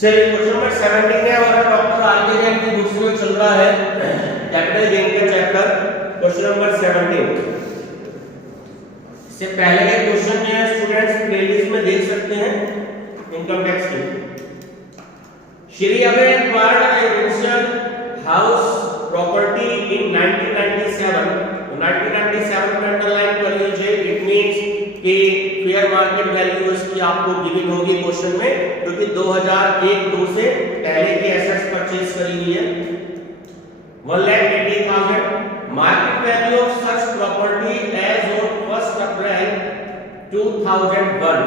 चलिए question number 17 है और डॉक्टर आरके जैन की बुक्स में चल रहा है कैपिटल गेन का चैप्टर। क्वेश्चन नंबर 17 से पहले के क्वेश्चन में स्टूडेंट्स प्लेलिस्ट में देख सकते हैं इनकम टैक्स की। Shri Abhay acquired residential house property in 1997। 1997 में अंडरलाइन कर लीजिए। इट मींस कि फेयर मार्केट वैल्यू इसकी आपको गिवन होगी क्वेश्चन में, क्योंकि 2001-2 से पहले की एसेट्स परचेज करी हुई है। 1,80,000 market value of such property as on 1 April 2001।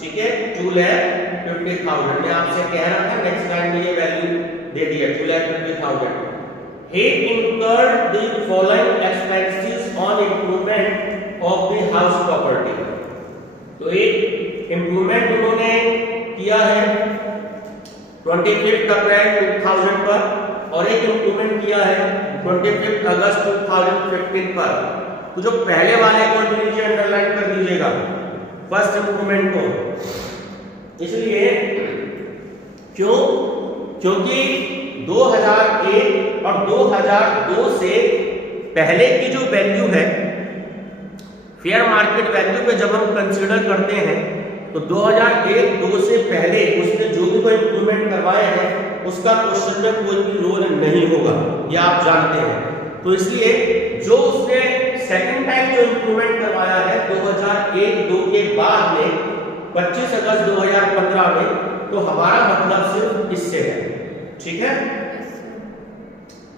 ठीक है, 2,50,000। मैं आपसे कह रहा था नेक्स्ट टाइम में ये वैल्यू दे दिया 2,50,000। He incurred the following expenses on improvement of the house property। तो एक इम्प्रूवमेंट उन्होंने किया है 25 अप्रैल 2000 पर और एक इम्प्रूवमेंट किया है 25 अगस्त 2015 पर। तो जो पहले वाले को नीचे अंडरलाइन कर लीजिएगा फर्स्ट इम्प्रूवमेंट को। इसलिए क्योंकि 2001 और 2002 से पहले की जो वैल्यू है फेयर मार्केट वैल्यू पे जब हम कंसीडर करते हैं तो 2001-2 से पहले उसने जो भी कोई इंप्रूवमेंट करवाए हैं उसका क्वेश्चन में कोई भी रोल नहीं होगा, ये आप जानते हैं। तो इसलिए जो उसने सेकंड टाइम जो इंप्रूवमेंट करवाया है 2001-2 के बाद में 25 अगस्त 2015 में, तो हमारा मतलब सिर्फ इससे है। ठीक है।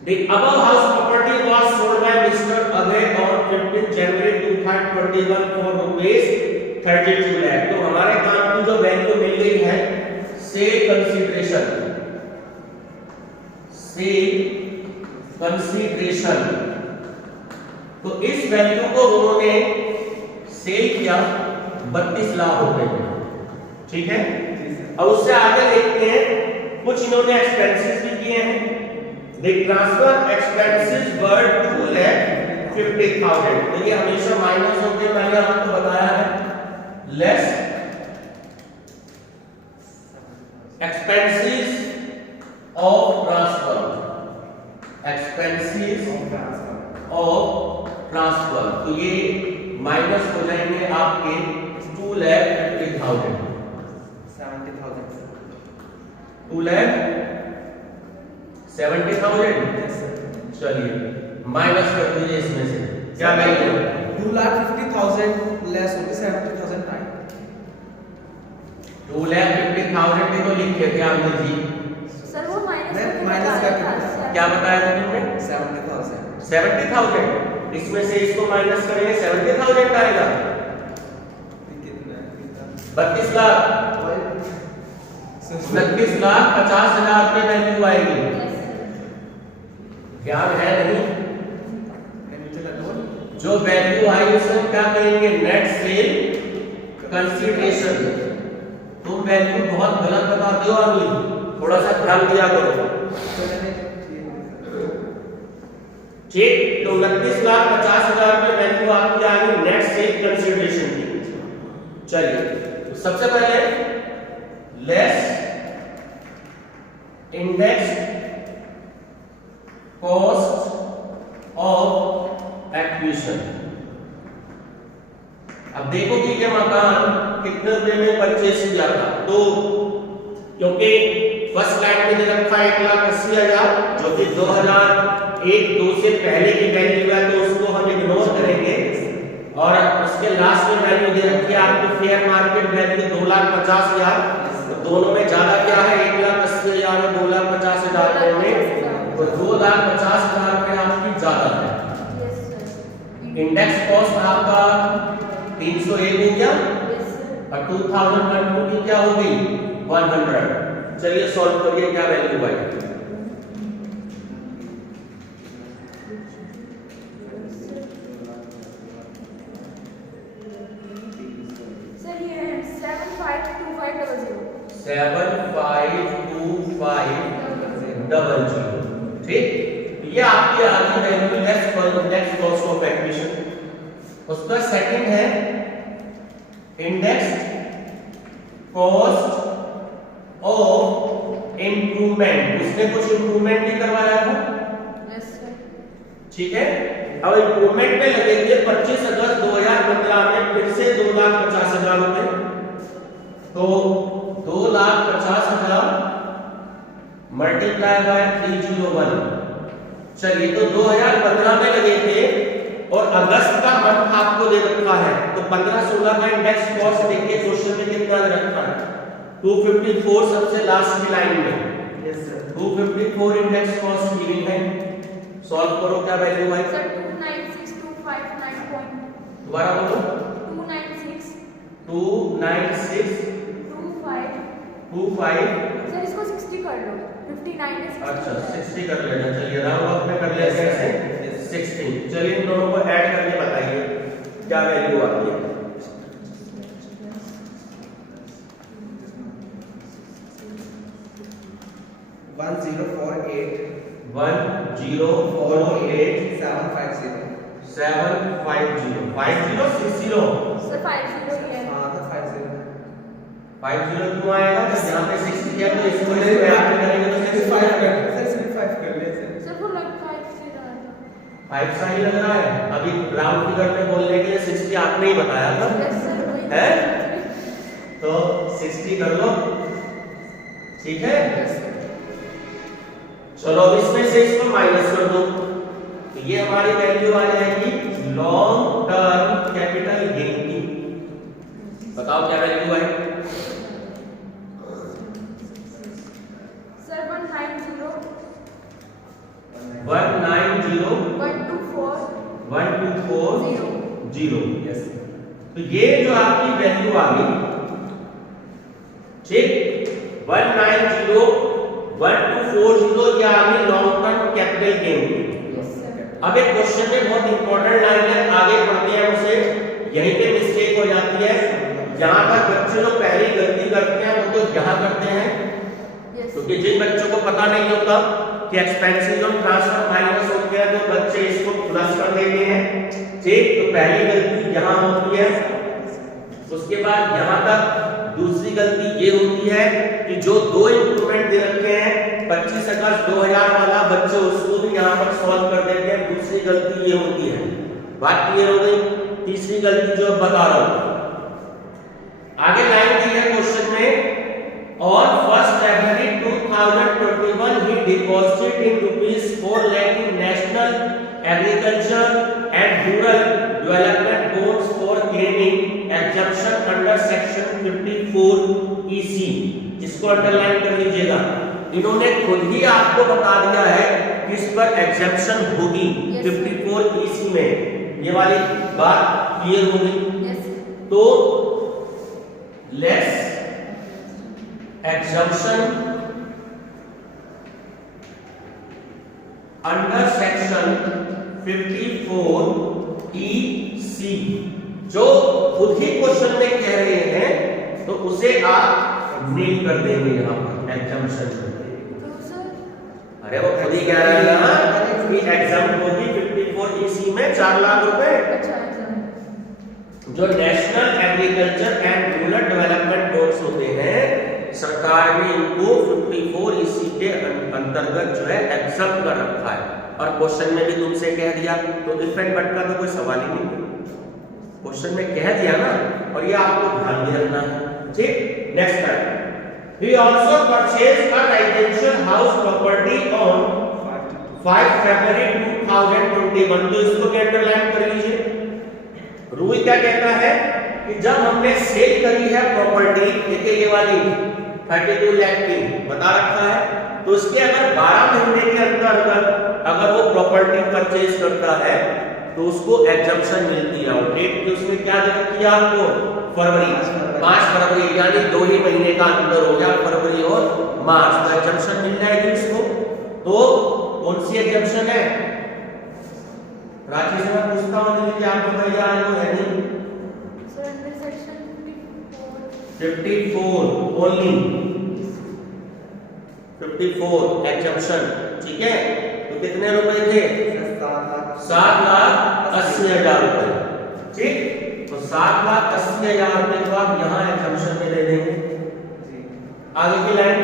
The above house property was sold by Mr. Abhay on 15 January 2021 for rupees 32 lakh। तो हमारे काम की जो वैल्यू मिल गई है सेल कंसीडरेशन, तो इस वैल्यू को उन्होंने सेल किया 32 लाख रुपए में। ठीक है। अब उससे आगे देखते हैं कुछ इन्होंने एक्सपेंसेस भी किए हैं। The transfer expenses were 2,50,000। तो ये हमेशा माइनस होते हैं, मैंने आपको बताया है। लेस expenses of transfer, तो ये माइनस हो जाएंगे आपके 2,50,000 2,70,000। चलिए माइनस कर दीजिए इसमें से क्या वैल्यू 2,50,000 लेस होगी 70,000 टाइम। 2,50,000 भी तो लिखे थे आपने जी। सर वो माइनस क्या बताया था तुमने 70,000। 70,000। इसमें से इसको माइनस करेंगे 70,000 आएगा 32 लाख 29,50,000 रुपए वैल्यू आएगी। ध्यान है नहीं? जो वैल्यू आई उसे हम क्या कहेंगे नेट सेल कंसीडरेशन। तुम वैल्यू बहुत गलत बताते हो अभी, थोड़ा सा ध्यान दिया करो। ठीक, तो 29,50,000 रुपए वैल्यू आपकी आ गई नेट सेल कंसीडरेशन की। चलिए तो सबसे पहले less index cost of acquisition. अब देखो कि ये मकान कितने रुपए में परचेज किया था, तो क्योंकि फर्स्ट लाइन में दे रखा है 1,80,000 जो कि 2001-2 से पहले की वैल्यू है, तो उसको हम इग्नोर करेंगे और उसके लास्ट में वैल्यू दे रखी है आपकी फेयर मार्केट वैल्यू 2,50,000। तो दोनों में ज्यादा क्या है 1,80,000 और 2,50,000 में, तो 2,50,000 रुपए आपकी ज्यादा है। इंडेक्स कॉस्ट आपका 301 हो गया और 2012 की क्या होगी 100। चलिए सॉल्व करिए क्या वैल्यू आई। सर ये 752500। 752500। ठीक, ये आपकी आ गई value next cost of acquisition. उसका सेकंड है इंडेक्स कॉस्ट of इम्प्रूवमेंट, उसने कुछ इम्प्रूवमेंट भी करवाया था, यस सर। ठीक है। अब इम्प्रूवमेंट में लगे थे 25 अगस्त 2015 में फिर से 2,50,000 रुपए, तो 2,50,000 मल्टीप्लाई बाय 301। चलिए, तो 2015 में लगे थे और अगस्त का मंथ आपको दे रखा है, तो 15-16 का इंडेक्स कॉस्ट देखिए क्वेश्चन में कितना दे रखा है, 254 सबसे लास्ट की लाइन में, yes sir. 254 index cost given है। सॉल्व करो, क्या वैल्यू आई? सर 296,259 पॉइंट, दोबारा बोलो। 296 29625। सर इसको 60 कर लो, 59 है 60। अच्छा 60 कर लेना, चलिए राउंड ऑफ में कर लेते हैं इसे 60। चलिए इन दोनों को ऐड करके बताइए क्या वैल्यू आती है। 1048 1048 750। 750 5060। सर 50 ही है। हाँ तो 50 50 क्यों आएगा? जब यहाँ पे 60 किया तो इसको ऐड करेंगे तो 65 कर ले सर, 65 कर ले सर। सर वो लग 5 से रहा था। 5 सही लग रहा है। अभी राउंड फिगर में बोलने के लिए 60 आपने ही बताया था, यस सर वही है? तो 60 कर लो, ठीक है। Yes sir. चलो अब इसमें से इसको माइनस कर दो, तो ये हमारी वैल्यू आ जाएगी लॉन्ग टर्म कैपिटल गेन की। बताओ क्या वैल्यू आई? Sir 190 190 yes. तो ये जो आपकी वैल्यू आ गई, ठीक, 190 ये आ गई लॉन्ग टर्म कैपिटल गेन की। Yes sir. अब एक क्वेश्चन में बहुत इंपॉर्टेंट लाइन है, आगे पढ़ते हैं उसे, यहीं पे मिस्टेक हो जाती है। जहां तक बच्चे लोग पहली गलती करते हैं वो तो यहाँ करते हैं, यस क्योंकि जिन बच्चों को पता नहीं होता कि एक्सपेंसिव और ट्रांसफर माइनस होते हैं तो बच्चे इसको प्लस कर देते हैं, ठीक। तो पहली गलती यहाँ होती है, उसके बाद यहाँ तक दूसरी गलती ये होती है कि जो दो इंप्रूवमेंट दे रखे हैं 25 अगस्त 2000 वाला, बच्चे उसको भी यहाँ पर सॉल्व कर देते हैं। दूसरी गलती ये होती है, बात क्लियर हो गई। तीसरी गलती जो बता रहा हूं, आगे लाइन दी है क्वेश्चन में, on 1 February 2021 he deposited in rupees 4 lakh in national agriculture and rural development bonds for claiming exemption under section 54 EC। इसको अंडरलाइन कर लीजिएगा, इन्होंने खुद ही आपको बता दिया है कि इस पर एग्जेम्पशन होगी 54 EC में। ये वाली बात क्लियर हो गई। यस तो less exemption under section 54 EC, जो खुद ही क्वेश्चन में कह रहे हैं तो उसे आप नील कर देंगे यहाँ पर एग्जम्पशन। तो सर अरे वो खुद ही कह रहा है ना कि एग्जाम होगी 54 EC में 4 लाख रुपए। अच्छा अच्छा। जो national agriculture and rural development boards होते हैं, सरकार ने इनको 54 EC के अंतर्गत जो है एग्जाम कर रखा है। और क्वेश्चन में भी तुमसे कह दिया, तो इफ एंड बट का तो कोई सवाल ही नहीं, क्वेश्चन में कह दिया ना, और ये आपको ध्यान में रखना है, ठीक। Next time he also purchased a residential house property on 5 February 2021। तो इसको अंडरलाइन कर लीजिए। रूल क्या कहता है कि जब हमने सेल करी है प्रॉपर्टी, देखिए ये वाली 32 लाख की बता रखा है, तो उसके अगर 12 महीने के अंदर अगर वो प्रॉपर्टी परचेज करता है तो उसको एग्जम्पशन मिलती है। और डेट की उसमें क्या दे रखी है आपको? फरवरी, 5 फरवरी, यानी 2 ही महीने का अंतर हो गया, फरवरी और मार्च, तो एग्जम्पशन मिल जाएगी इसको। तो कौन सी एग्जम्पशन है? रांची से मैं पूछता हूँ, दीदी आप बताइए, आज वो है नहीं sir under section 54 only 54 exemption, ठीक है। तो कितने रुपए थे? 7,80,000 रुपए, ठीक। तो 7,80,000 रुपए को आप यहाँ एग्जम्पशन में ले लेंगे। आगे की लाइन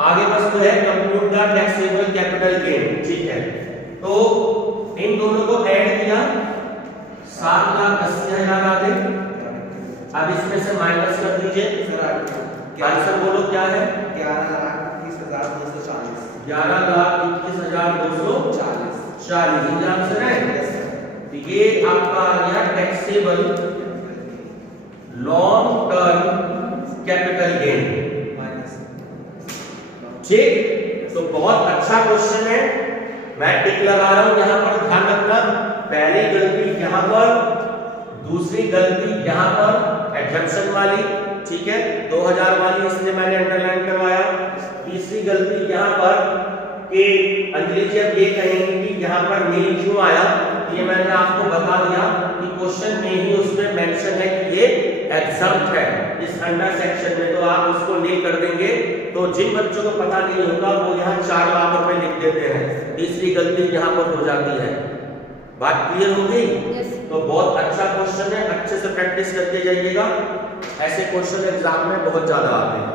आगे बस तो है compute the taxable capital gain, ठीक है। तो इन दोनों को ऐड किया 7,80,000 आ गए। अब इसमें से माइनस कर दीजिए, आंसर बोलो क्या है? 11,21,240। 11,21,240 ये आंसर है। तो ये आपका आ गया taxable long term capital gain, ठीक। तो बहुत अच्छा क्वेश्चन है, मैं टिक लगा रहा हूं। यहां पर ध्यान रखना, पहली गलती यहां पर, दूसरी गलती यहां पर एग्जम्पशन वाली, ठीक है, 2000 वाली, इसलिए मैंने अंडरलाइन करवाया। तीसरी गलती यहां पर कि अंजलि जी अब ये कहेंगे कि यहां पर नील क्यों आया, ये मैंने आपको बता दिया कि क्वेश्चन में ही उसमें मेंशन है कि ये एग्जम्प्ट है इस अंडर सेक्शन में, तो आप उसको नील कर देंगे। तो जिन बच्चों को पता नहीं होगा वो यहाँ 4 लाख रुपए लिख देते हैं, तीसरी गलती यहाँ पर हो जाती है। बात क्लियर हो गई? Yes. तो बहुत अच्छा क्वेश्चन है, अच्छे से प्रैक्टिस करते जाइएगा, ऐसे क्वेश्चन एग्जाम में बहुत ज्यादा आते हैं।